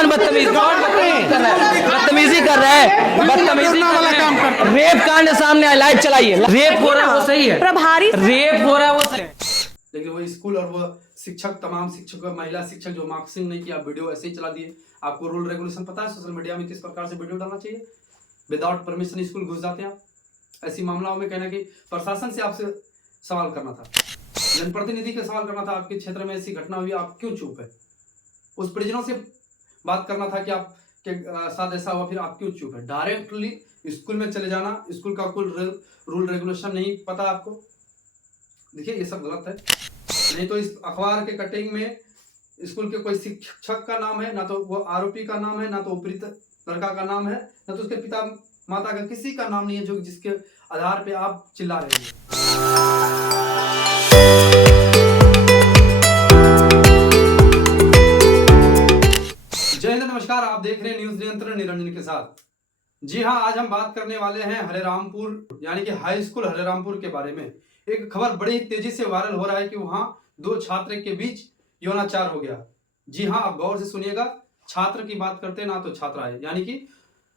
कौन बदतमीजी कर रहा है? बदतमीजी वाला काम करता है। रेप कांड सामने आया, लाइव चलाइए। रेप हो रहा है वो सही है, प्रभारी रेप हो रहा है वो सही है। लेकिन वो स्कूल और वो शिक्षक, तमाम शिक्षक, महिला शिक्षक जो मार्क्सिंग नहीं किया, वीडियो ऐसे ही चला दिए। आपको रूल रेगुलेशन पता है सोशल मीडिया में किस प्रकार से वीडियो डालना चाहिए? विदाउट परमिशन स्कूल घुस जाते हैं। ऐसी मामलों में कहना कि प्रशासन से आपसे सवाल करना था, जनप्रतिनिधि के सवाल करना था, आपके क्षेत्र में ऐसी घटना हुई, आप क्यों चुप है? उस परिजनों से बात करना था कि आप के साथ ऐसा हुआ, फिर आप क्यों चुप है? डायरेक्टली स्कूल में चले जाना, स्कूल का कोई रूल रेगुलेशन नहीं पता आपको। देखिए ये सब गलत है। नहीं तो इस अखबार के कटिंग में स्कूल के कोई शिक्षक का नाम है, ना तो वो आरोपी का नाम है, ना तो पीड़ित लड़का का नाम है, ना तो उसके पिता माता का, किसी का नाम नहीं है जो जिसके आधार पे आप चिल्ला रहे हैं। जय हिंद, नमस्कार। आप देख रहे हैं न्यूज नियंत्रण निरंजन के साथ। जी हां, आज हम बात करने वाले हैं हरेरामपुर यानी कि हाई स्कूल हरेरामपुर के बारे में। एक खबर बड़ी तेजी से वायरल हो रहा है कि वहां दो छात्र के बीच यौनाचार हो गया। जी हां, आप गौर से सुनिएगा। छात्र की बात करते हैं, ना तो छात्रा है, यानी कि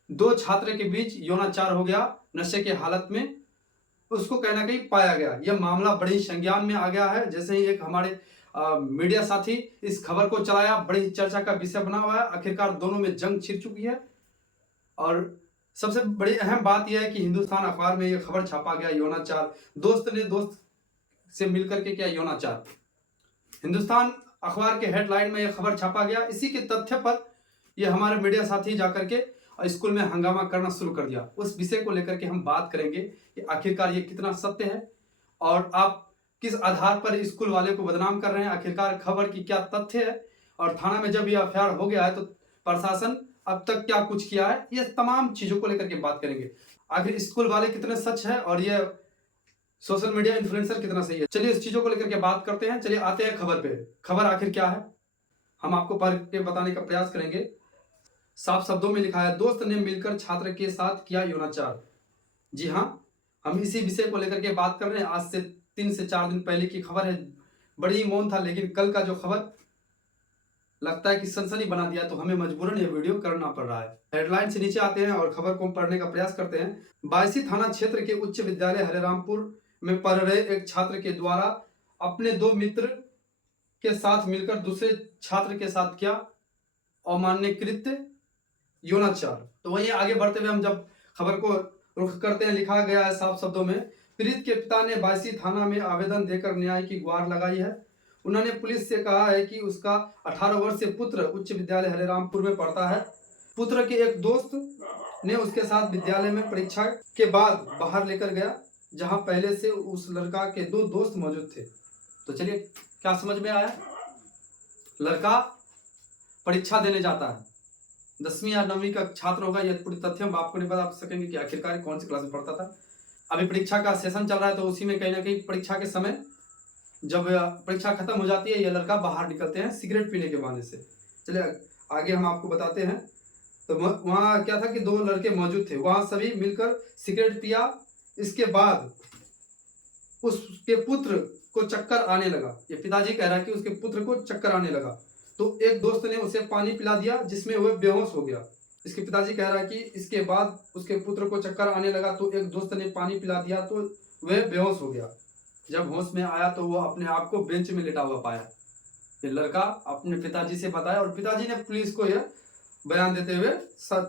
दो छात्र के बीच यौनाचार हो गया नशे के हालत में। उसको कहना कहीं पाया गया। यह मामला बड़ी संज्ञान में आ गया है। जैसे ही एक हमारे मीडिया साथी इस खबर को चलाया, बड़ी चर्चा का विषय बना हुआ है। आखिरकार दोनों में जंग छिड़ चुकी है। और सबसे बड़ी अहम बात यह है कि हिंदुस्तान अखबार में यह खबर छापा गया, यौनाचार, दोस्त ने दोस्त से मिलकर के किया यौनाचार। हिंदुस्तान अखबार के हेडलाइन में यह खबर छापा गया। इसी के तथ्य पर यह हमारे मीडिया साथी जाकर के स्कूल में हंगामा करना शुरू कर दिया। उस विषय को लेकर के हम बात करेंगे कि आखिरकार ये कितना सत्य है और आप किस आधार पर स्कूल वाले को बदनाम कर रहे हैं, आखिरकार खबर की क्या तथ्य है, और थाना में जब यह एफआईआर हो गया है तो प्रशासन अब तक क्या कुछ किया है, ये तमाम चीजों को लेकर के बात करेंगे। आखिर स्कूल वाले कितने सच है और ये सोशल मीडिया इन्फ्लुएंसर कितना सही है। चलिए इस चीजों को लेकर के बात करते हैं। चलिए आते हैं खबर पे। खबर आखिर क्या है हम आपको पढ़ के बताने का प्रयास करेंगे। साफ शब्दों में लिखा है, दोस्त ने मिलकर छात्र के साथ किया यौनाचार। जी हाँ, हम इसी विषय को लेकर के बात कर रहे हैं। आज से 3 से 4 दिन पहले की खबर है। बड़ी ही मौन था, लेकिन कल का जो खबर लगता है कि सनसनी बना दिया, तो हमें मजबूरन ये वीडियो करना पड़ रहा है। हेडलाइन से नीचे आते हैं और खबर को पढ़ने का प्रयास करते हैं। बायसी थाना क्षेत्र के उच्च विद्यालय हरेरामपुर में पढ़ रहे एक छात्र के द्वारा अपने दो मित्र के साथ मिलकर दूसरे छात्र के साथ किया अमान्य कृत्य यौनाचार। तो वहीं आगे बढ़ते हुए हम जब खबर को रुख करते हैं, लिखा गया है साफ शब्दों में, पीड़ित के पिता ने बायसी थाना में आवेदन देकर न्याय की गुहार लगाई है। उन्होंने पुलिस से कहा है कि उसका 18 वर्षीय पुत्र उच्च विद्यालय हरेरामपुर में पढ़ता है। पुत्र के एक दोस्त ने उसके साथ विद्यालय में परीक्षा के बाद बाहर लेकर गया, जहां पहले से उस लड़का के 2 दोस्त मौजूद थे। तो चलिए क्या समझ में आया? लड़का परीक्षा देने जाता है, 10वीं या 9वीं का छात्र होगा। यह पूरी तथ्य हम आपको नहीं बता सकेंगे कि आखिरकार कौन सी क्लास में पढ़ता था। अभी परीक्षा का सेशन चल रहा है, तो उसी में कहीं ना कहीं परीक्षा के समय जब परीक्षा खत्म हो जाती है, यह लड़का बाहर निकलते हैं सिगरेट पीने के बहाने से। चलिए आगे हम आपको बताते हैं। तो वहाँ क्या था कि 2 लड़के मौजूद थे, वहाँ सभी मिलकर सिगरेट पिया। इसके बाद उसके पुत्र को चक्कर आने लगा। ये पिताजी कह रहा है कि उसके पुत्र को चक्कर आने लगा, तो एक दोस्त ने उसे पानी पिला दिया, जिसमें वह बेहोश हो गया। इसके पिताजी कह रहा है कि इसके बाद उसके पुत्र को चक्कर आने लगा, तो एक दोस्त ने पानी पिला दिया तो वह बेहोश हो गया। जब होश में आया तो वह अपने आप को बेंच में लेटा हुआ पाया। ये लड़का अपने पिताजी से बताया और पिताजी ने पुलिस को यह बयान देते हुए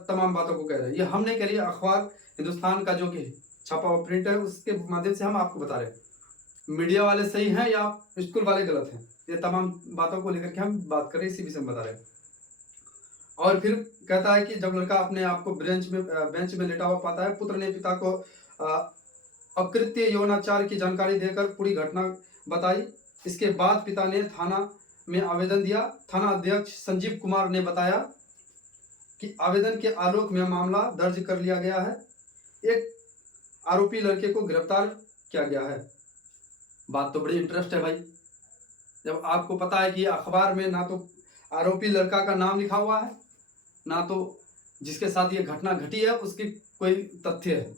तमाम बातों को कह रहे हैं। ये हमने कह रही अखबार हिंदुस्तान का जो कि छपा हुआ प्रिंट है, उसके माध्यम से हम आपको बता रहे हैं। मीडिया वाले सही हैं या स्कूल वाले गलत हैं, ये तमाम बातों को लेकर के हम बात करें, इसी विषय में बता रहे हैं। और फिर कहता है कि जब लड़का अपने आप को बेंच में लेटा हुआ पाता है, पुत्र ने पिता को अकृत्य यौनाचार की जानकारी देकर पूरी घटना बताई। इसके बाद पिता ने थाना में आवेदन दिया। थाना अध्यक्ष संजीव कुमार ने बताया कि आवेदन के आलोक में मामला दर्ज कर लिया गया है। एक आरोपी लड़के को गिरफ्तार किया गया है। बात तो बड़ी इंटरेस्ट है भाई, जब आपको पता है कि अखबार में ना तो आरोपी लड़का का नाम लिखा हुआ है, ना तो जिसके साथ ये घटना घटी है उसकी कोई तथ्य है,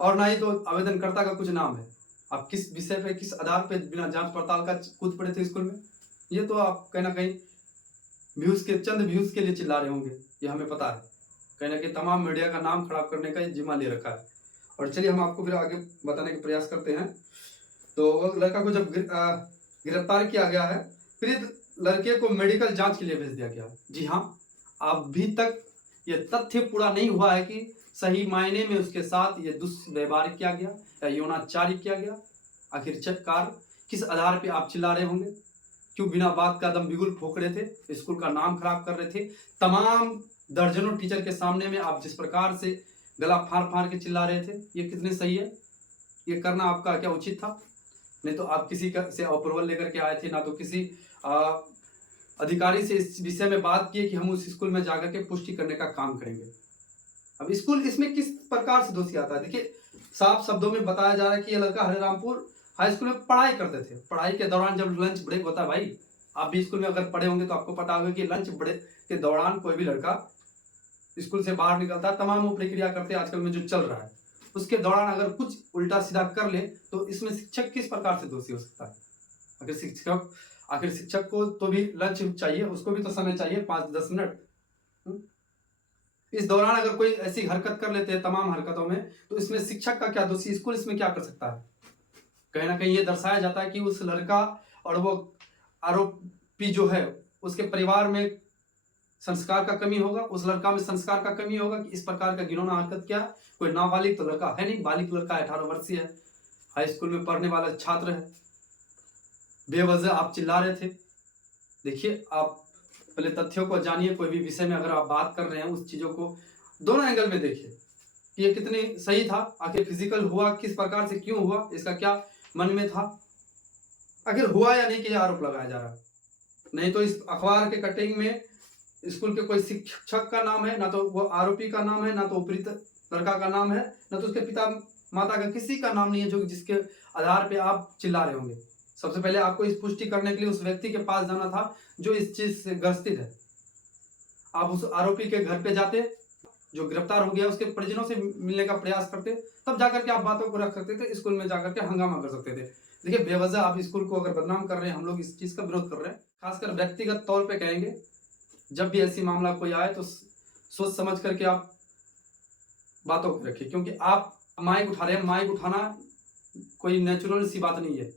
और ना ही तो आवेदनकर्ता का कुछ नाम है। आप किस विषय पे, किस आधार पे बिना जांच पड़ताल का कूद पड़े थे स्कूल में? ये तो आप कहीं ना कहीं व्यूज के, चंद व्यूज के लिए चिल्ला रहे होंगे, ये हमें पता है। कहीं ना कहीं तमाम मीडिया का नाम खराब करने का जिम्मा ले रखा है। और चलिए हम आपको फिर आगे बताने का प्रयास करते हैं। तो लड़का को जब गिरफ्तार किया गया है, फिर लड़के को मेडिकल जांच के लिए भेज दिया गया। जी हाँ, अभी तक ये तथ्य पूरा नहीं हुआ है कि सही मायने में उसके साथ ये दुष्व्यवहार किया गया या यौनाचारी किया गया। आखिरकार किस आधार पे आप चिल्ला रहे होंगे? क्यों बिना बात का दम बिगुल ठोक रहे थे, स्कूल का नाम खराब कर रहे थे? तमाम दर्जनों टीचर के सामने में आप जिस प्रकार से गला फाड़ फाड़ के चिल्ला रहे थे, ये कितने सही है? ये करना आपका क्या उचित था? नहीं तो आप किसी का से अप्रूवल लेकर के आए थे, ना तो किसी अधिकारी से इस विषय में बात किए कि हम उस स्कूल में जाकर के पुष्टि करने का काम करेंगे। अब स्कूल इसमें किस प्रकार से दोषी आता है? देखिए, साफ शब्दों में बताया जा रहा है कि ये लड़का हरिरामपुर हाई स्कूल में पढ़ाई करते थे। पढ़ाई के दौरान जब लंच ब्रेक होता है, भाई आप भी स्कूल में अगर पढ़े होंगे तो आपको पता होगा कि लंच ब्रेक के दौरान कोई भी लड़का स्कूल से बाहर निकलता है, तमाम वो प्रक्रिया करते आजकल में जो चल रहा है, उसके दौरान अगर कुछ उल्टा सीधा कर ले तो इसमें शिक्षक किस प्रकार से दोषी हो सकता है? आखिर शिक्षक को तो भी लंच चाहिए, उसको भी तो समय चाहिए, 5-10 मिनट। इस दौरान अगर कोई ऐसी हरकत कर लेते हैं तमाम हरकतों में, तो इसमें शिक्षक का क्या दोषी? स्कूल इसमें क्या कर सकता है? कहीं ना कहीं ये दर्शाया जाता है कि उस लड़का और वो आरोपी जो है, उसके परिवार में संस्कार का कमी होगा, उस लड़का में संस्कार का कमी होगा कि इस प्रकार का घिनौना हरकत किया। कोई नाबालिग तो लड़का है नहीं, बालिग लड़का है, 18 वर्षीय है, हाई स्कूल में पढ़ने वाला छात्र है। बेवजह आप चिल्ला रहे थे। देखिए, आप पहले तथ्यों को जानिए। कोई भी विषय में अगर आप बात कर रहे हैं, उस चीजों को दोनों एंगल में देखिए कि ये कितनी सही था, आखिर फिजिकल हुआ किस प्रकार से, क्यों हुआ, इसका क्या मन में था, आखिर हुआ या नहीं कि आरोप लगाया जा रहा। नहीं तो इस अखबार के कटिंग में स्कूल के कोई शिक्षक का नाम है, ना तो वो आरोपी का नाम है, ना तो उपरीत लड़का का नाम है, ना तो उसके पिता माता का, किसी का नाम नहीं है जो जिसके आधार पे आप चिल्ला रहे होंगे। सबसे पहले आपको इस पुष्टि करने के लिए उस व्यक्ति के पास जाना था जो इस चीज से ग्रसित है। आप उस आरोपी के घर पे जाते, जो गिरफ्तार हो गया, उसके परिजनों से मिलने का प्रयास करते, तब जाकर के आप बातों को रख सकते थे, स्कूल में जाकर के हंगामा कर सकते थे। देखिए, बेवजह आप स्कूल को अगर बदनाम कर रहे हैं, हम लोग इस चीज का विरोध कर रहे हैं। खासकर व्यक्तिगत तौर पे कहेंगे, जब भी ऐसी मामला कोई आए तो सोच समझ करके आप बातों को रखिए, क्योंकि आप माइक उठा रहे हैं। माइक उठाना कोई नेचुरल सी बात नहीं है।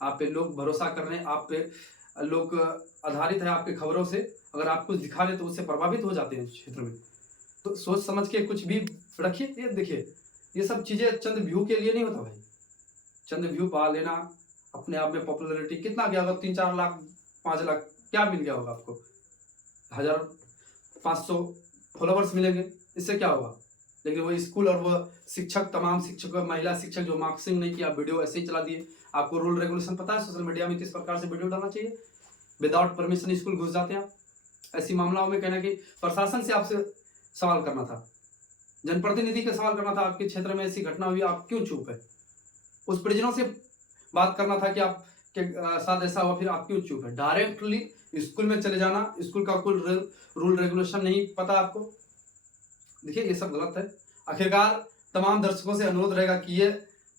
आप पे लोग भरोसा कर रहे हैं, आप पे लोग आधारित है आपके खबरों से। अगर आप कुछ दिखा रहे तो उससे प्रभावित हो जाते हैं क्षेत्र में। तो सोच समझ के कुछ भी रखिए। ये देखिए, ये सब चीजें चंद व्यू के लिए नहीं होता भाई। चंद व्यू पा लेना अपने आप में पॉपुलैरिटी कितना गया होगा? 3-4 लाख 5 लाख क्या मिल गया होगा आपको? 1500 फॉलोवर्स मिलेंगे, इससे क्या होगा? लेकिन वो स्कूल और वो शिक्षक, तमाम शिक्षक, महिला शिक्षक जो मार्क्सिंग नहीं किया, वीडियो ऐसे ही चला दिए। आपको रूल रेगुलेशन पता है सोशल मीडिया में किस प्रकार से वीडियो डालना चाहिए? विदाउट परमिशन स्कूल घुस जाते हैं। ऐसी मामलों में कहना कि प्रशासन से आपसे सवाल करना था, जनप्रतिनिधि के सवाल करना था, आपके क्षेत्र में ऐसी घटना हुई, आप क्यों चुप है? उस परिजनों से बात करना था कि आप के साथ ऐसा हुआ, फिर आप क्यों चुप है? डायरेक्टली स्कूल में चले जाना, स्कूल का कोई रूल रेगुलेशन नहीं पता आपको। देखिए, ये सब गलत है। आखिरकार तमाम दर्शकों से अनुरोध रहेगा कि ये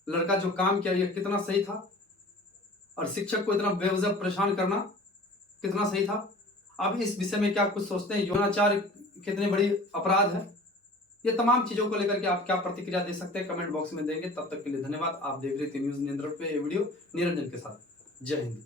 लड़का जो काम किया ये कितना सही था, और शिक्षक को इतना बेवजह परेशान करना कितना सही था। अब इस विषय में क्या कुछ सोचते हैं? यौनाचार कितनी बड़ी अपराध है? ये तमाम चीजों को लेकर के आप क्या प्रतिक्रिया दे सकते हैं, कमेंट बॉक्स में देंगे। तब तक के लिए धन्यवाद। आप देख रहे थे न्यूज नियंत्रण पे ये वीडियो निरंजन के साथ। जय हिंद।